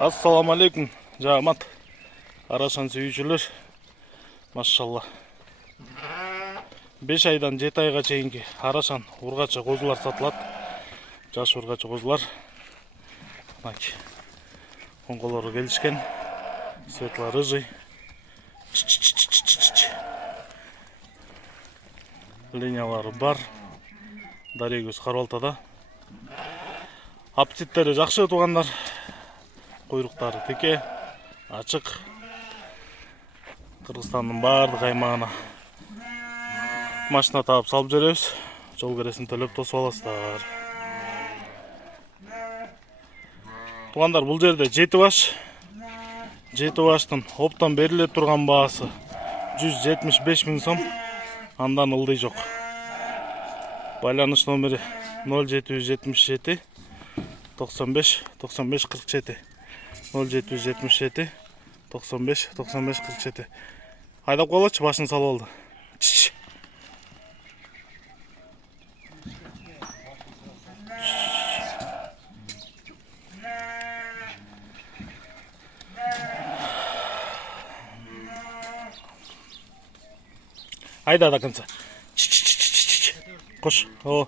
Assalamu alaikum, жамат. Арашан сүйүүчүлөр. Машалла. 5 айдан 7 айга чейинки арашан ургачы козулар сатылат. Жаш ургачы козулар. Мынакей. Оңголору келишкен. Светло рыжий. Линиялары бар. Дарегөз Карбалтада. Аппетиттери жакшы туугандар. Куйруктары теке, ачык. Кыргызстандын бардык аймагына машина таап салып жүрөбүз. Жол кересин төлөп тосуп аласыздар. Туугандар, бул жерде жети баш. Жети баштын оптон бериле турган баасы 175 000 сом. Андан ылдый жок. Байланыш номери 0777 95 95 47. 0777 95 95 47. Айдап коелочу, башын салып алды. Айда до конца. Кош. О.